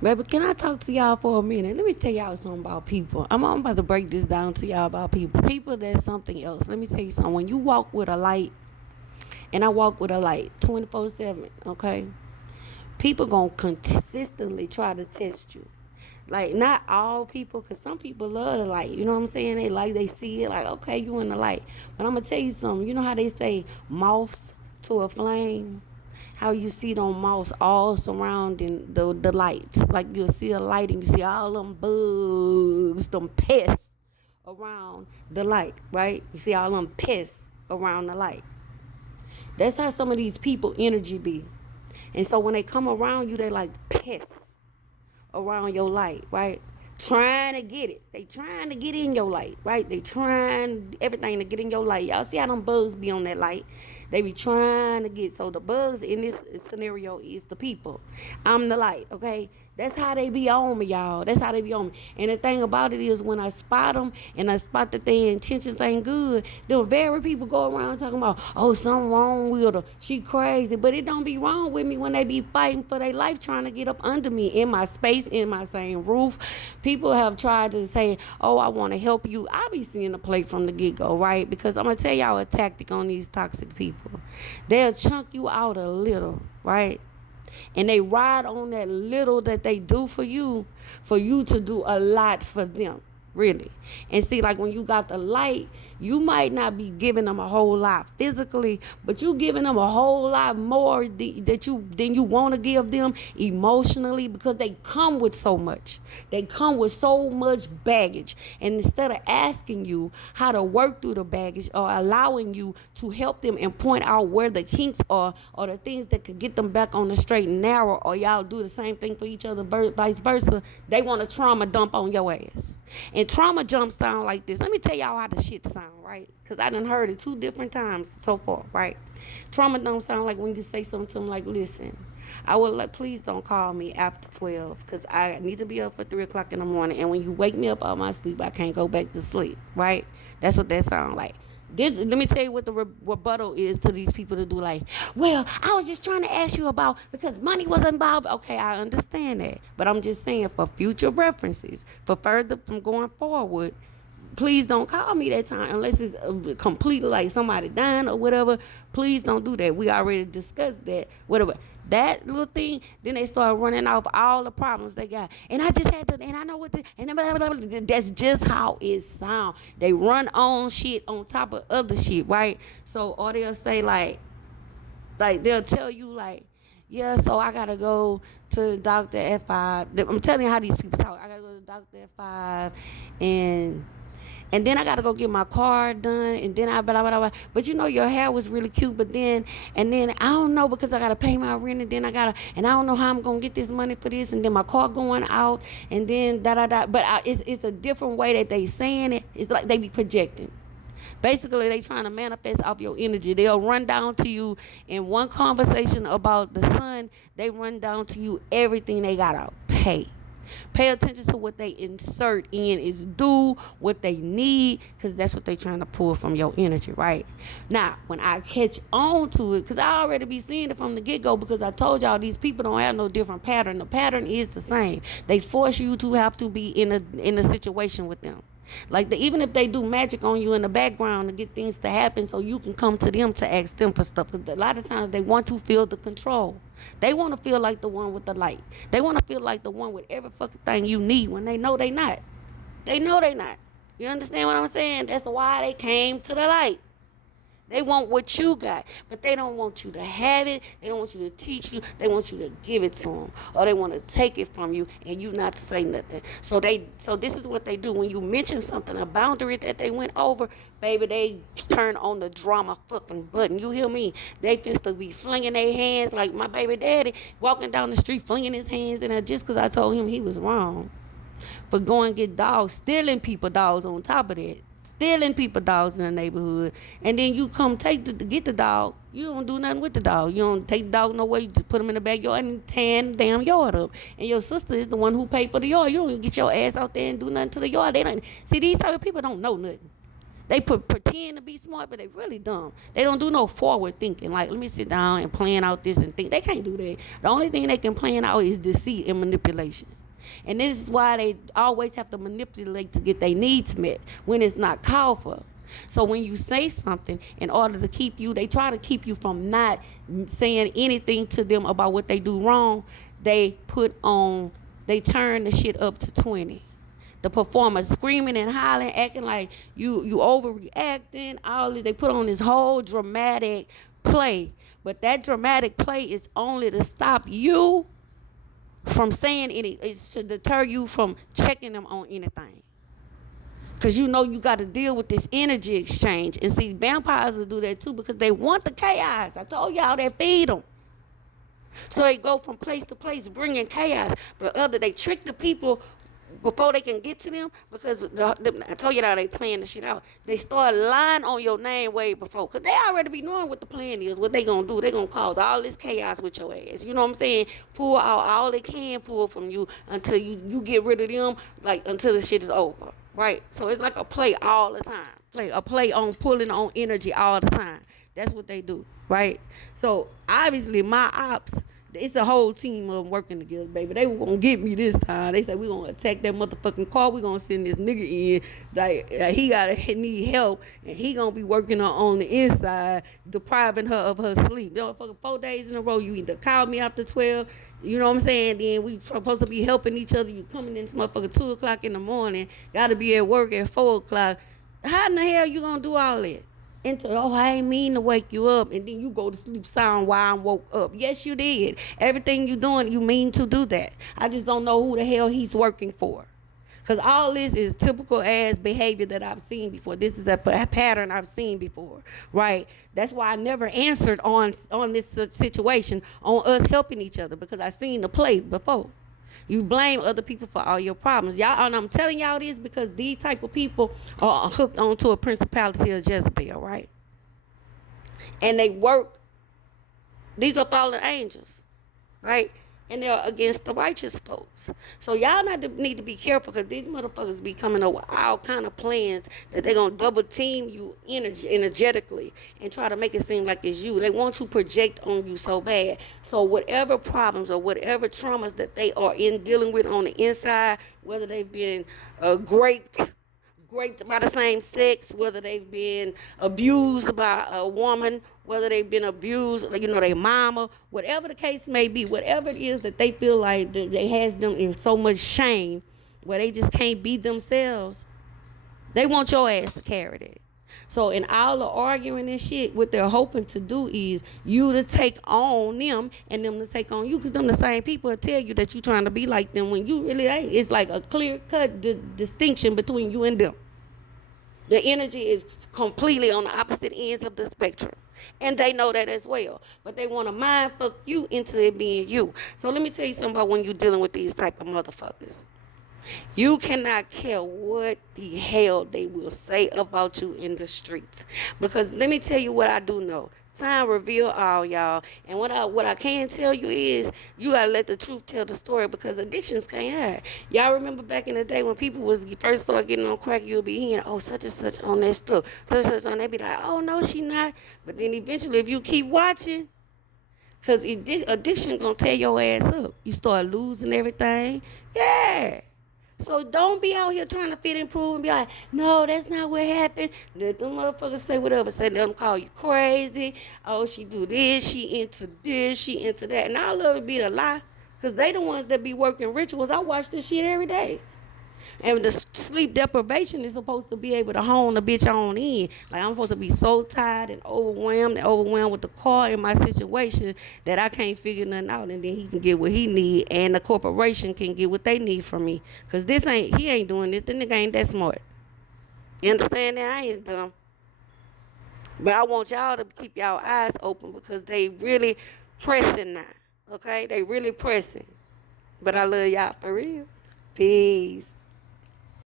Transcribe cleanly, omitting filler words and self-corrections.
Baby, can I talk to y'all for a minute? Let me tell y'all something about people. I'm about to break this down to y'all about people. People, that's something else. Let me tell you something. When you walk with a light, and I walk with a light 24/7, okay? People gonna consistently try to test you. Like, not all people, because some people love the light. You know what I'm saying? They see it, like, okay, you in the light. But I'm gonna tell you something. You know how they say moths to a flame? How you see them moths all surrounding the lights. Like, you'll see a light and you see all them bugs, them pests around the light, right? You see all them pests around the light. That's how some of these people energy be. And so when they come around you, they like pests around your light, right? Trying to get it. They trying to get in your light, right? They trying everything to get in your light. Y'all see how them bugs be on that light? They be trying to get. So the bugs in this scenario is the people. I'm the light, okay? That's how they be on me, y'all. That's how they be on me. And the thing about it is, when I spot them and I spot that their intentions ain't good, the very people go around talking about, oh, something wrong with her. She crazy. But it don't be wrong with me when they be fighting for their life, trying to get up under me in my space, in my same roof. People have tried to say, oh, I want to help you. I be seeing the play from the get-go, right? Because I'm going to tell y'all a tactic on these toxic people. They'll chunk you out a little, right? And they ride on that little that they do for you to do a lot for them, really. And see, like, when you got the light, you might not be giving them a whole lot physically, but you giving them a whole lot more than you want to give them emotionally, because they come with so much. They come with so much baggage. And instead of asking you how to work through the baggage, or allowing you to help them and point out where the kinks are, or the things that could get them back on the straight and narrow, or y'all do the same thing for each other, vice versa, they want to trauma dump on your ass. And trauma jump sound like this. Let me tell y'all how the shit sound, right? Because I done heard it 2 different times so far, right? Trauma don't sound like when you say something to them like, listen, I would like, please don't call me after 12, because I need to be up for 3 o'clock in the morning. And when you wake me up out my sleep, I can't go back to sleep, right? That's what that sound like. This, let me tell you what the rebuttal is to these people to do. Like, well, I was just trying to ask you about, because money was involved. Okay, I understand that, but I'm just saying, for future references, for further from going forward, please don't call me that time unless it's completely like somebody dying or whatever. Please don't do that. We already discussed that. Whatever. That little thing, then they start running off all the problems they got. And I just had to, and I know what, and blah, blah, blah, blah. That's just how it sound. They run on shit on top of other shit, right? So, or they'll say like they'll tell you like, yeah, so I gotta go to the doctor at 5. I'm telling you how these people talk. I gotta go to the doctor at 5, and then I gotta go get my car done, and then I blah blah blah. But you know, your hair was really cute, but then I don't know, because I gotta pay my rent, and then and I don't know how I'm gonna get this money for this, and then my car going out, and then da da da. But it's a different way that they saying it. It's like they be projecting. Basically, they trying to manifest off your energy. They'll run down to you in one conversation about the sun. They run down to you everything they gotta pay. Pay attention to what they insert in is due, what they need, because that's what they trying to pull from your energy, right? Now, when I catch on to it, because I already be seeing it from the get-go, because I told y'all these people don't have no different pattern. The pattern is the same. They force you to have to be in a situation with them. Like, even if they do magic on you in the background to get things to happen so you can come to them to ask them for stuff. Because a lot of times they want to feel the control. They want to feel like the one with the light. They want to feel like the one with every fucking thing you need, when they know they not. They know they not. You understand what I'm saying? That's why they came to the light. They want what you got, but they don't want you to have it. They don't want you to teach you. They want you to give it to them, or they want to take it from you and you not to say nothing. So this is what they do when you mention something, a boundary that they went over, baby. They turn on the drama fucking button. You hear me? They finna to be flinging their hands like my baby daddy walking down the street flinging his hands, and just because I told him he was wrong for going get dogs, stealing people dogs on top of that. Stealing people dogs in the neighborhood, and then you come get the dog. You don't do nothing with the dog. You don't take the dog nowhere. You just put him in the backyard and tan the damn yard up. And your sister is the one who paid for the yard. You don't even get your ass out there and do nothing to the yard. They don't see, these type of people don't know nothing. They pretend to be smart, but they really dumb. They don't do no forward thinking. Like, let me sit down and plan out this and think. They can't do that. The only thing they can plan out is deceit and manipulation. And this is why they always have to manipulate to get their needs met when it's not called for. So when you say something, in order to keep you, they try to keep you from not saying anything to them about what they do wrong. They turn the shit up to 20. The performer screaming and hollering, acting like you overreacting, all this. They put on this whole dramatic play. But that dramatic play is only to stop you from saying anything. It's to deter you from checking them on anything. Because you know you got to deal with this energy exchange. And see, vampires will do that too because they want the chaos. I told y'all they feed them. So they go from place to place bringing chaos. But they trick the people before they can get to them because I told you how they playing the shit out. They start lying on your name way before because they already be knowing what the plan is, what they going to do. They going to cause all this chaos with your ass. You know what I'm saying? Pull out all they can pull from you until you get rid of them, like until the shit is over. Right? So it's like a play all the time. A play on pulling on energy all the time. That's what they do. Right? So obviously my ops, it's a whole team of them working together, baby. They were gonna get me this time. They said we gonna attack that motherfucking car. We gonna send this nigga in. Like he need help, and he gonna be working on the inside, depriving her of her sleep. You know, fucking 4 days in a row. You either call me after 12. You know what I'm saying? Then we supposed to be helping each other. You coming in this motherfucker 2 o'clock in the morning. Gotta be at work at 4 o'clock. How in the hell you gonna do all that? I ain't mean to wake you up, and then you go to sleep sound while I'm woke up. Yes, you did. Everything you doing, you mean to do that. I just don't know who the hell he's working for. Because all this is typical ass behavior that I've seen before. This is a pattern I've seen before, right? That's why I never answered on this situation, on us helping each other, because I seen the play before. You blame other people for all your problems. Y'all, and I'm telling y'all this because these type of people are hooked onto a principality of Jezebel, right? And they work. These are fallen angels, right? And they're against the righteous folks. So y'all need to be careful because these motherfuckers be coming up with all kind of plans that they're going to double team you energetically and try to make it seem like it's you. They want to project on you so bad. So whatever problems or whatever traumas that they are dealing with on the inside, whether they've been raped by the same sex, whether they've been abused by a woman, whether they've been abused, their mama, whatever the case may be, whatever it is that they feel like they has them in so much shame where they just can't be themselves, they want your ass to carry that. So in all the arguing and shit, what they're hoping to do is you to take on them and them to take on you, because them the same people will tell you that you're trying to be like them when you really ain't. It's like a clear-cut distinction between you and them. The energy is completely on the opposite ends of the spectrum. And they know that as well. But they want to mind fuck you into it being you. So let me tell you something about when you're dealing with these type of motherfuckers. You cannot care what the hell they will say about you in the streets. Because let me tell you what I do know. Time reveal all, y'all. And what I can tell you is you gotta let the truth tell the story, because addictions can't hide. Y'all remember back in the day when people was first started getting on crack, you'll be hearing, oh, such and such on that stuff. Such and such on that. Be like, oh, no, she not. But then eventually, if you keep watching, because addiction gonna tear your ass up. You start losing everything. Yeah. So don't be out here trying to fit and prove and be like, no, that's not what happened. Let them motherfuckers say whatever. Say, let them call you crazy. Oh, she do this. She into this. She into that. And all of it be a lie. Because they the ones that be working rituals. I watch this shit every day. And the sleep deprivation is supposed to be able to hone a bitch on in. Like, I'm supposed to be so tired and overwhelmed with the car in my situation that I can't figure nothing out. And then he can get what he need, and the corporation can get what they need from me. Because he ain't doing this. The nigga ain't that smart. You understand that? I ain't dumb. But I want y'all to keep y'all eyes open, because they really pressing now. Okay? They really pressing. But I love y'all for real. Peace.